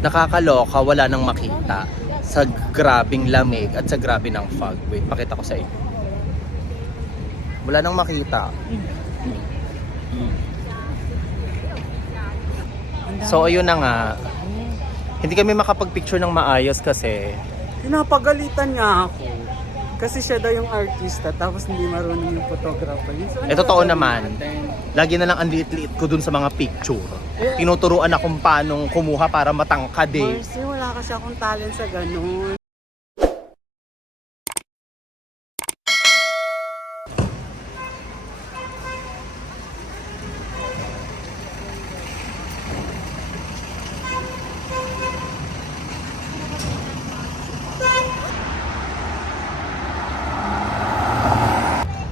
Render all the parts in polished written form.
Nakakaloka, wala nang makita sa grabing lamig at sa grabe ng fog. Wait, pakita ko sa inyo. Wala nang makita. So ayun na nga. Hindi kami makapag-picture ng maayos kasi Pinapagalitan niya ako. Kasi siya daw yung artista tapos hindi marunong yung photographer. So, ano totoo gagawin naman. natin? lagi na lang ang liit-liit ko dun sa mga picture. Tinuturuan akong paanong kumuha para matangkad eh. Marcy, wala kasi akong talent sa ganun.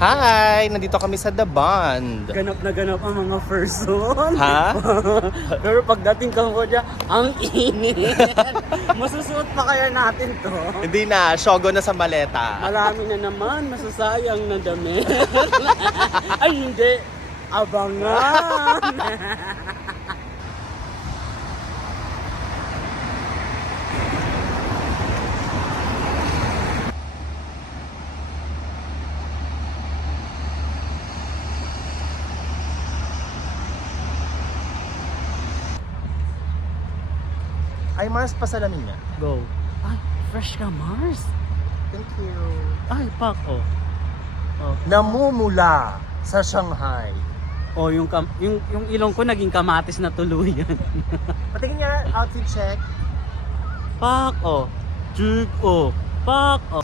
Hi! Nandito kami sa The Bond. Ganap na ganap ang mga person. Ha? Pero pagdating Cambodia, ang init. Masusuot pa kaya natin to? Hindi na, shogo na sa maleta. Marami na naman, masasayang na damit. Ay hindi, abangan. Ay, Mars, pasalamin niya. Go. Ay, fresh ka, Mars. Thank you. Ay, pak, oh. Oh. Namumula sa Shanghai. Oh, yung ilong ko naging kamatis na tuluyan. Patingin niya, outfit check. Pak, oh. Jug, oh. Pak, oh.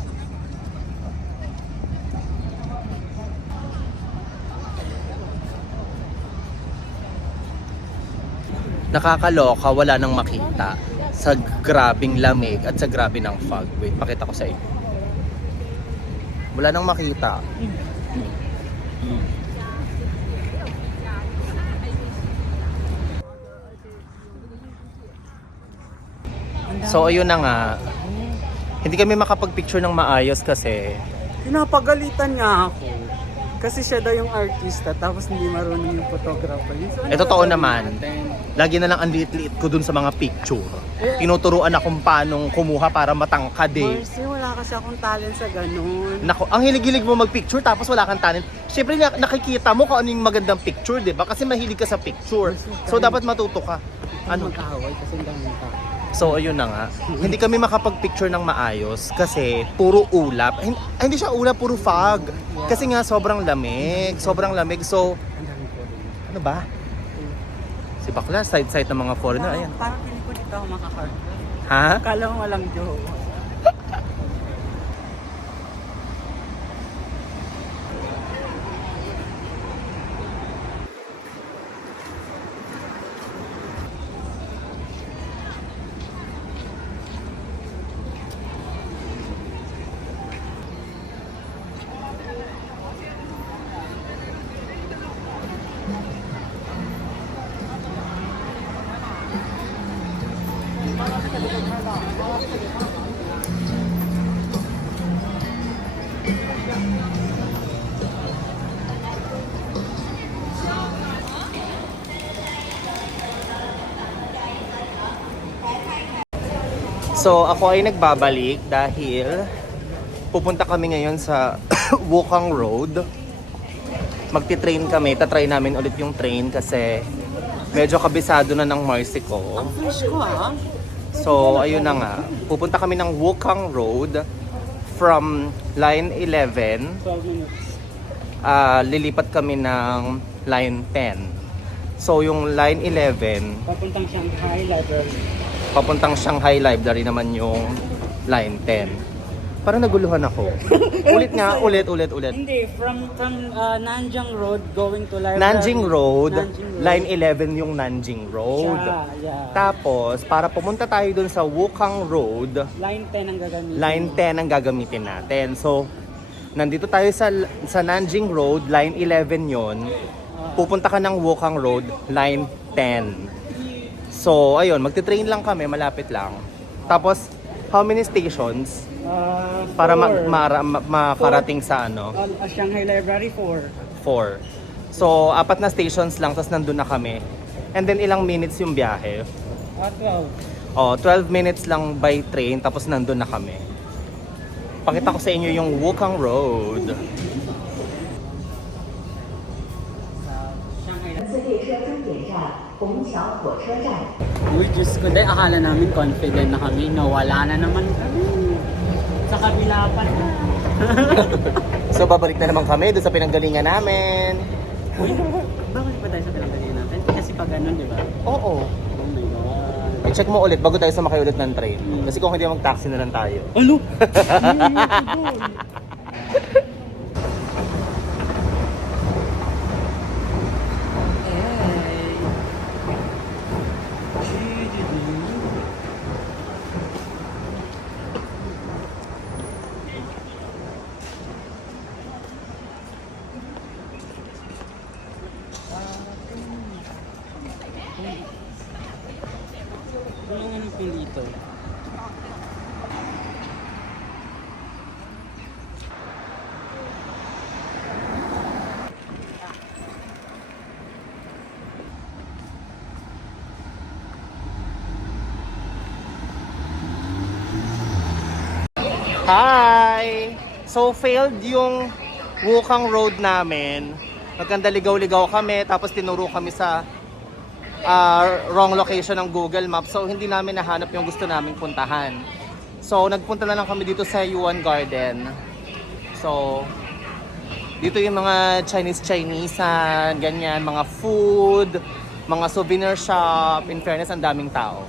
Nakakaloka, wala nang makita sa grabing lamig at sa grabe ng fog. Wait, pakita ko sa inyo. Wala nang makita. So ayun na nga. Hindi kami makapag-picture ng maayos kasi Pinapagalitan niya ako. Kasi siya daw yung artista tapos hindi marunong yung photographer. So, ano totoo gagawin naman. natin? lagi na lang ang liit-liit ko dun sa mga picture. Tinuturuan akong paanong kumuha para matangkad eh. Marcy, wala kasi akong talent sa ganun. Nako, ang hilig-hilig mo mag-picture tapos wala kang talent. Siyempre nakikita mo kung ano yung magandang picture, 'di ba? Kasi mahilig ka sa picture. So dapat matuto ka. Ano? Ano? Magkaaway kasi ang dami ka. So ayun na nga. Hindi kami makapag-picture ng maayos kasi puro ulap. Hindi siya ulap, puro fog. Kasi nga sobrang lamig, So Ang dami ko rin. ano ba? Si Bakla, side-side ng mga foreigner. Ayan. Parang piling ko dito ako makakart. Ha? Akala mo walang joke. So ako ay nagbabalik dahil pupunta kami ngayon sa Wukang Road. Magti-train kami, tatry namin ulit yung train kasi medyo kabisado na ng Marcy ko. Fresh ko ha? So ayun na nga, pupunta kami ng Wukang Road from line 11. 12 minutes. Lilipat kami ng line 10. So yung line 11, Papuntang Shanghai Library. papuntang Shanghai Library naman yung line 10. Parang naguluhan ako. Ulit nga, ulit. Hindi, from Nanjing Road going to Library. Nanjing Road, Nanjing Road. line 11 yung Nanjing Road. Yeah. Tapos, para pumunta tayo dun sa Wukang Road, Line 10 ang gagamitin. line 10 ang gagamitin natin. So, nandito tayo sa Nanjing Road, line 11 yon. Pupunta ka ng Wukang Road, line 10. So, ayun, magte-train lang kami, malapit lang. Tapos, how many stations para makarating sa ano? Shanghai Library 4. 4. So, 4 na stations lang, tapos nandun na kami. And then, ilang minutes yung biyahe? Oh, 12 minutes lang by train, tapos nandun na kami. Pakita ko sa inyo yung Wukang Road. 次列车终点站虹桥火车站。 Uy, Diyos ko, dahil akala namin confident na kami. Nawala na naman kami. Sa kabila pa na. So, babalik na naman kami doon sa pinanggalingan namin. Uy, bakit pa tayo sa pinanggalingan natin? Kasi pag ganun, di ba? Oo. Oh my God. I-check mo ulit bago tayo sumakay ulit ng train. Kasi kung hindi mag-taxi na lang tayo. Ano? Walang anong pilito. Hi! So, failed yung Wukang Road namin. Nagkandaligaw-ligaw kami, tapos tinuro kami sa wrong location ng Google Maps. So, hindi namin nahanap yung gusto naming puntahan. So, nagpunta na lang kami dito sa Yuan Garden. So, dito yung mga Chinese-Chinesean, ganyan, mga food, mga souvenir shop. In fairness, ang daming tao.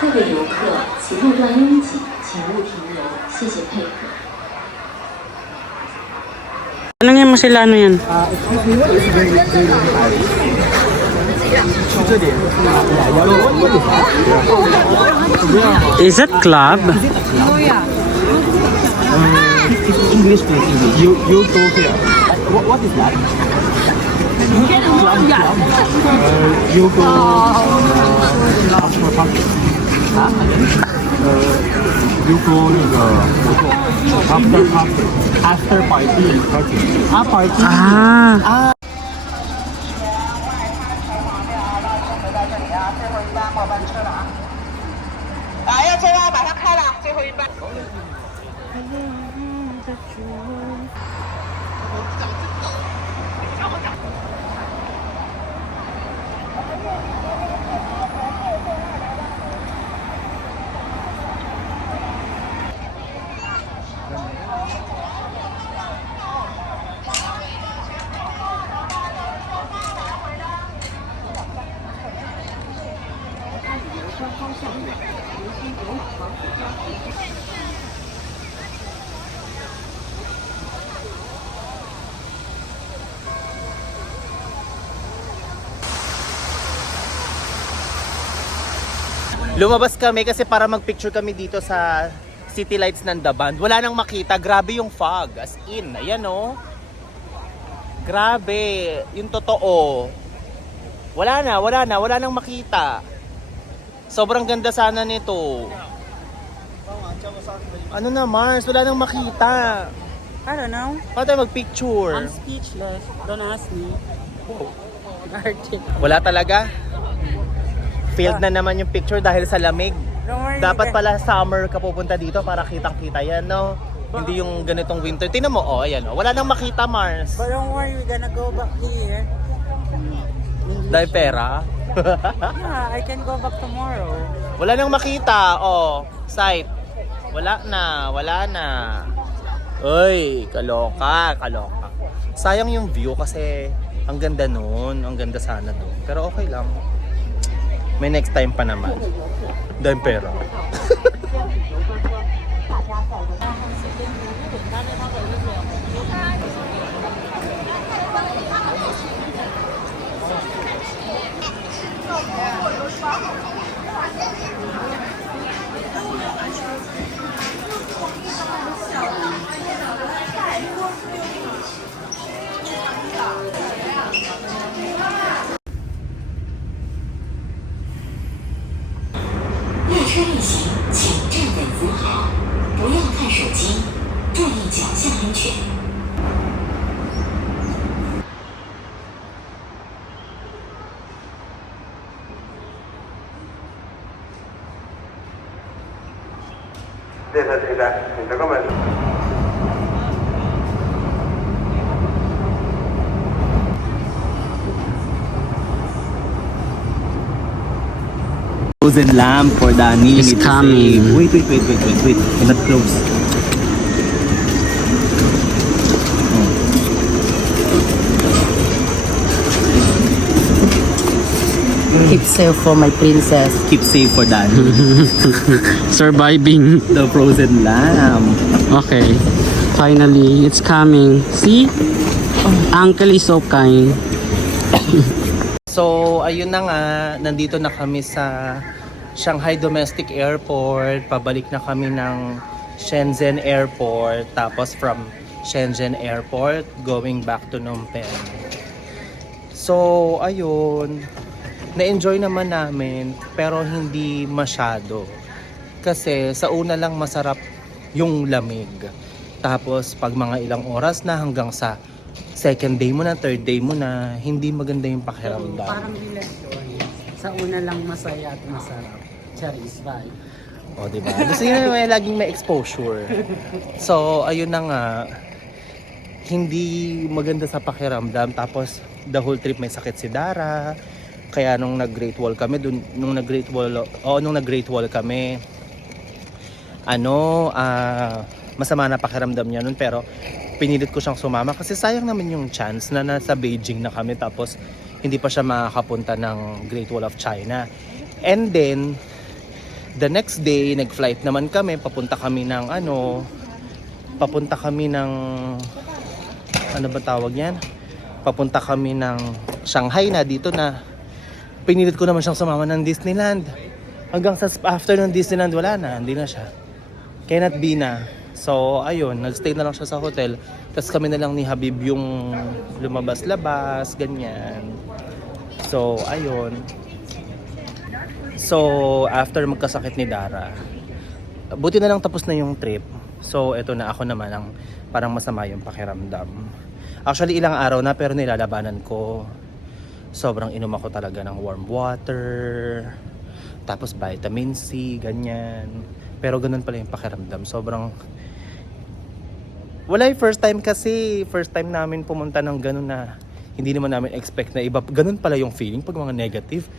各位游客，其路段拥挤，请勿停留，谢谢配合。 Anong yung masila ano yan? Is it club? English please, English. You go here. What is that? You go after party. You go 那个 after party. After party. Party. Ah. Lumabas kami kasi para magpicture kami dito sa City Lights ng Daban. Wala nang makita. Grabe yung fog. As in. Ayan oh. Grabe. Yung totoo. Wala nang makita. Sobrang ganda sana nito. Ano na Mars? Wala nang makita. I don't know. Paano tayo magpicture? I'm speechless. Don't ask me. Arctic. Wala talaga. Failed na naman yung picture dahil sa lamig. Don't worry. Dapat pala summer ka pupunta dito para kitang-kita yan, no? Hindi yung ganitong winter. Tingnan mo, oh, ayan, oh. Wala nang makita, Mars. But don't worry, we're gonna go back here. Dahil pera. Yeah, I can go back tomorrow. Wala nang makita, oh. Sight. Wala na. Uy, kaloka. Sayang yung view kasi ang ganda nun. Ang ganda sana doon. Pero okay lang. May next time pa naman. Dahil pera. Frozen lamb for Danny. It's coming. Wait. Not close. Keep safe for my princess. Keep safe for Danny. Surviving. The frozen lamb. Okay. Finally, it's coming. See? Uncle is so kind. So, ayun na nga, nandito na kami sa Shanghai Domestic Airport. Pabalik na kami ng Shenzhen Airport. Tapos from Shenzhen Airport, going back to Phnom Penh. So, ayun. Na-enjoy naman namin, pero hindi masyado. Kasi sa una lang masarap yung lamig. Tapos, pag mga ilang oras na hanggang sa second day mo na, third day mo na, hindi maganda yung pakiramdam. Parang relasyon. Sa una lang masaya at masarap. Charis vibe. O, diba? Gusto nyo may laging may exposure. So, ayun na nga. Hindi maganda sa pakiramdam. Tapos, the whole trip may sakit si Dara. Kaya nung nag-Great Wall kami, nung nag-Great Wall kami, masama na pakiramdam niya nun, pero pinilit ko siyang sumama kasi sayang naman yung chance na nasa Beijing na kami tapos hindi pa siya makakapunta ng Great Wall of China. And then the next day nag-flight naman kami, papunta kami ng ano ba tawag yan? Papunta kami ng Shanghai na, dito na. Pinilit ko naman siyang sumama ng Disneyland. Hanggang sa after ng Disneyland wala na, hindi na siya. Cannot be na. So, ayun, nagstay na lang siya sa hotel. Tapos kami na lang ni Habib yung lumabas-labas, ganyan. So, ayun. So, after magkasakit ni Dara, buti na lang tapos na yung trip. So, eto na ako naman ang parang masama yung pakiramdam. Actually, ilang araw na pero nilalabanan ko. Sobrang inom ako talaga ng warm water. Tapos vitamin C, ganyan. Pero ganun pala yung pakiramdam. Sobrang wala yung first time kasi. First time namin pumunta ng ganun na hindi naman namin expect na iba. Ganun pala yung feeling pag mga negative.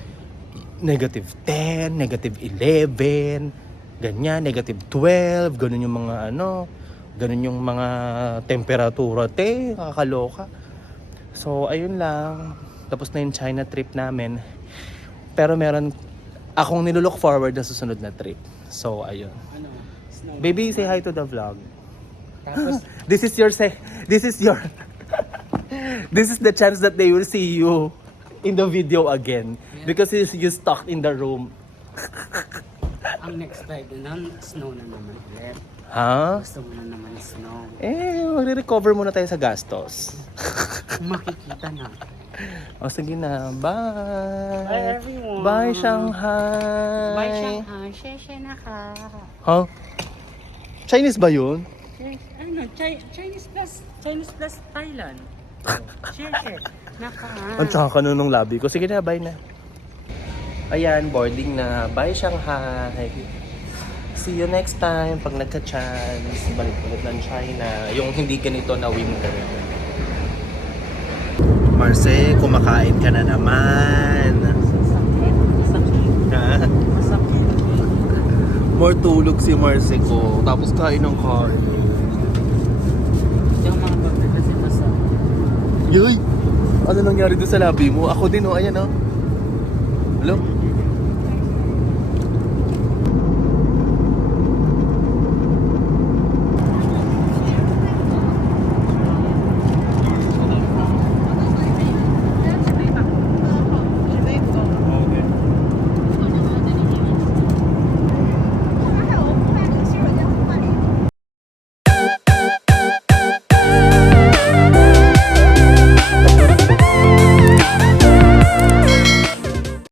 Negative 10, negative 11, ganyan, negative 12, ganun yung mga ganun yung mga temperatura, kakaloka. So, ayun lang. Tapos na yung China trip namin. Pero meron akong nilook forward na susunod na trip. So, ayun. Baby, say hi to the vlog. Tapos, This is the chance that they will see you in the video again. Because you stuck in the room. next Friday na, snow na naman ulit. Ha? Gusto mo na naman snow. Magre-recover muna tayo sa gastos. Makikita na. O sige na, bye! Bye, everyone. Bye, Shanghai! Bye, Shanghai. Sheshe na ka. Ha? Chinese ba yun? Ano, Chinese plus Thailand. Sheshe na ka. Ang tsaka ka nun nung labi ko. Sige na, bye na. Ayan, boarding na. Bye, Shanghai! See you next time pag nagka-chance. Balik ulit ng China. Yung hindi ganito na winter. Marce, kumakain ka na naman. Ha? Masakit. More tulog si Marce ko. Tapos kain ng kain. Yung mga bagay kasi masakit. Yoy! Ano nangyari doon sa labi mo? Ako din, oh. Ayan, oh. Hello?